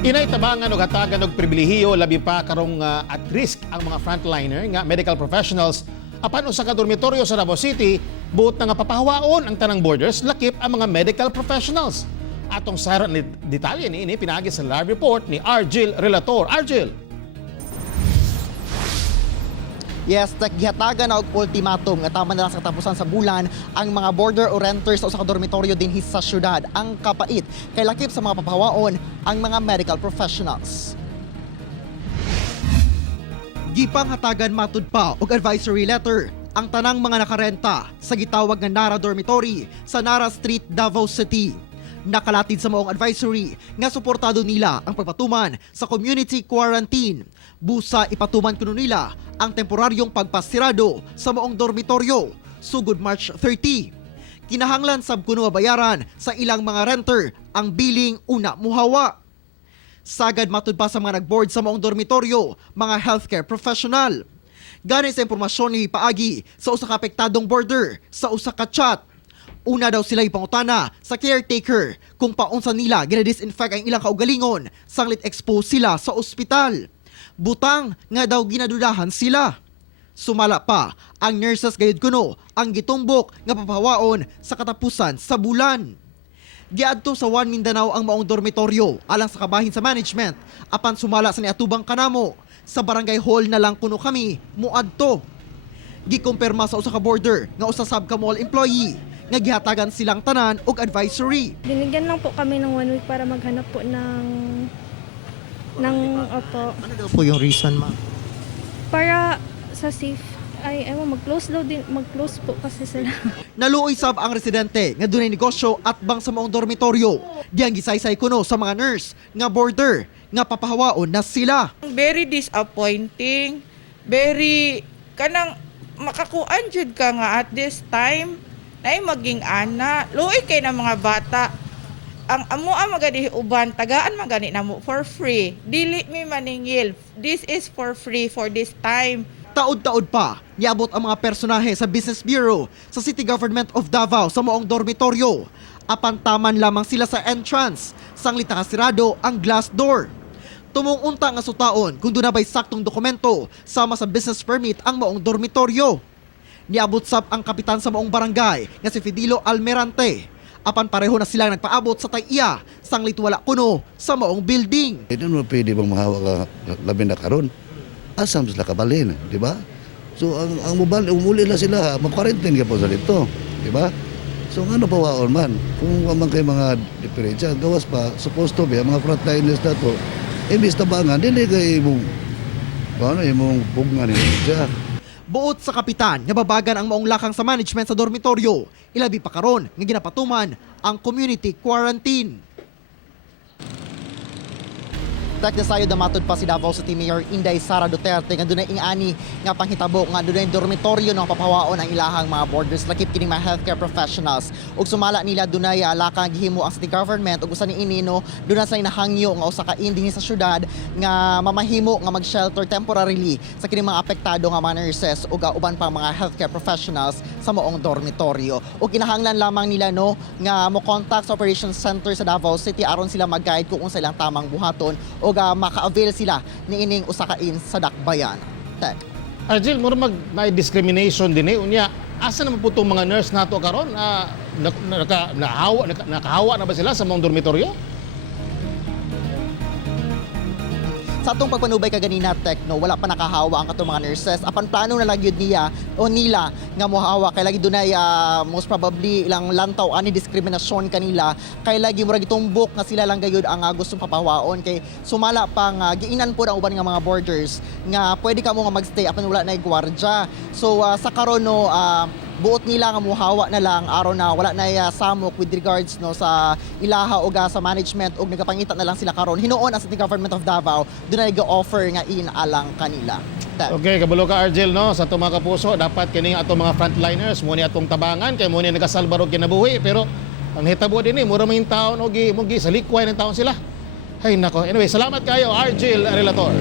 Inay tabangan og hatagan og pribilehiyo labi pa karong at risk ang mga frontliner nga medical professionals apan usa ka dormitoryo sa Davao City buot na nga papahawaon ang tanang borders lakip ang mga medical professionals. Atong sa ni detalye ni ini pinagi sa live report ni Argel Relator. Argel. Yes, gihatagan na og ultimatum nga tama na lang sa katapusan sa bulan ang mga border o renters sa usa ka dormitoryo dinhi sa syudad ang kapait kay lakip sa mga papahawaon ang mga medical professionals. Gipanghatagan matud pa og advisory letter ang tanang mga nakarenta sa gitawag nga Nara Dormitory sa Nara Street, Davao City. Nakalatid sa maong advisory nga suportado nila ang pagpatuman sa community quarantine. Busa ipatuman kuno nila ang temporaryong pagpasirado sa maong dormitoryo sugod March 30. Kinahanglan sab kuno bayaran sa ilang mga renter ang billing una muhawa. Sagad matud pa sa mga nagboard sa maong dormitoryo, mga healthcare professional. Gani sa impormasyon ni paagi sa usa ka apektadong border sa usa ka chat. Una daw sila ipangutana sa caretaker kung paunsa nila gina-disinfect ang ilang kaugalingon sanglit expose sila sa ospital. Butang nga daw ginadudahan sila. Sumala pa ang nurses gayud kuno ang gitumbok nga papahawaon sa katapusan sa bulan. Giadto sa One Mindanao ang maong dormitoryo alang sa kabahin sa management apan sumala sa niatubang kanamo sa barangay hall na lang kuno kami muadto. Gikumpirma sa usa ka border nga usa sab ka mall employee nga gihatagan silang tanan og advisory. Binigyan lang po kami ng 1 week para maghanap po ng opo. Ano daw po yung reason, ma'am? Para sa safe. Ay, ewan, mag-close po kasi sila. Naluoy sab ang residente nga dunay negosyo at bang sa maong dormitoryo. Diyang gisaysay kuno sa mga nurse nga border nga papahawaon na sila. Very disappointing. Very kanang makakuan jud ka nga at this time na maging ana. Luoy kay na mga bata. Ang amo ang magani uban tagaan magani namo for free. Dili mi maningil. This is for free for this time. Taod-taod pa, niabot ang mga personahe sa Business Bureau sa City Government of Davao sa maong dormitoryo. Apantaman lamang sila sa entrance, sanglit nakasirado ang glass door. Tumungunta nga sutaon kung doon na ba'y saktong dokumento sama sa business permit ang maong dormitoryo. Niabot sab ang kapitan sa maong barangay nga si Fidilo Almerante. Apan pareho na sila nagpaabot sa tay-iya, sanglit wala kuno sa maong building. Hindi mo pwede bang mahawa ka labi na karon. Asam sila kabalin, di ba? So ang mobile, umuli na sila, mag-quarantine ka po sa dito, di ba? So ano pa waon man, kung man kay mga diferensya, gawas pa, supposed to be, ang mga frontliners na to, imbis tabangan, hindi kayo imong pugngan siya. Buot sa kapitan, nababagan ang maong lakang sa management sa dormitoryo. Ilabi pa karon nga ginapatuman ang community quarantine. Tek na sayo damatod pa si Davao City Mayor Inday Sara Duterte nga dunay ingani nga panghitabo nga dunay dormitoryo nga papahawaon ang ilahang mga borders lakip kining mga healthcare professionals. Ug sumala nila dunay lakang gihimo ang city government ug usa niini no dunay sa nahangyo nga usa ka dinhi sa syudad nga mamahimo nga mag-shelter temporarily sa kining mga apektado nga mga nurses ug uban pang mga healthcare professionals sa maong dormitoryo. Ug kinahanglan lamang nila no nga mo contact sa operations center sa Davao City aron sila mag-guide kung unsa ilang tamang buhaton o maka-avail sila ni ining usakain sa dakbayan. Tek. Argel, mura may discrimination din unya. Asa naman po itong mga nurse nato karon? Nakahawa na ba sila sa mga dormitoryo? Sa atong pagpanubay kaganina, Tek, no, wala pa nakahawa ang katong mga nurses. Apan plano na lang yun nila nga mohawa kay lagi dunay most probably ilang lantaw ani diskriminasyon kanila kay lagi murag itumbok nga sila lang gayud ang gustong papahawaon kay sumala pang giinan po ang uban nga mga borders nga pwede ka mo nga magstay apan wala na gwardiya. So sa karon no buot nila nga muhawa na lang aron na wala na samok with regards no sa ilaha o sa management og nagapangita na lang sila karon hinuon ang City Government of Davao dunay ga-offer nga alang kanila. Okay, kabalo ka Argel no sa atong mga kapuso dapat kini atong mga frontliners mo ni atong tabangan kay mo ni nagasalbar og kinabuhi pero ang hitabo din mura may taon og sa likway ng taon sila. Hay nako. Anyway, salamat kayo Argel Relator.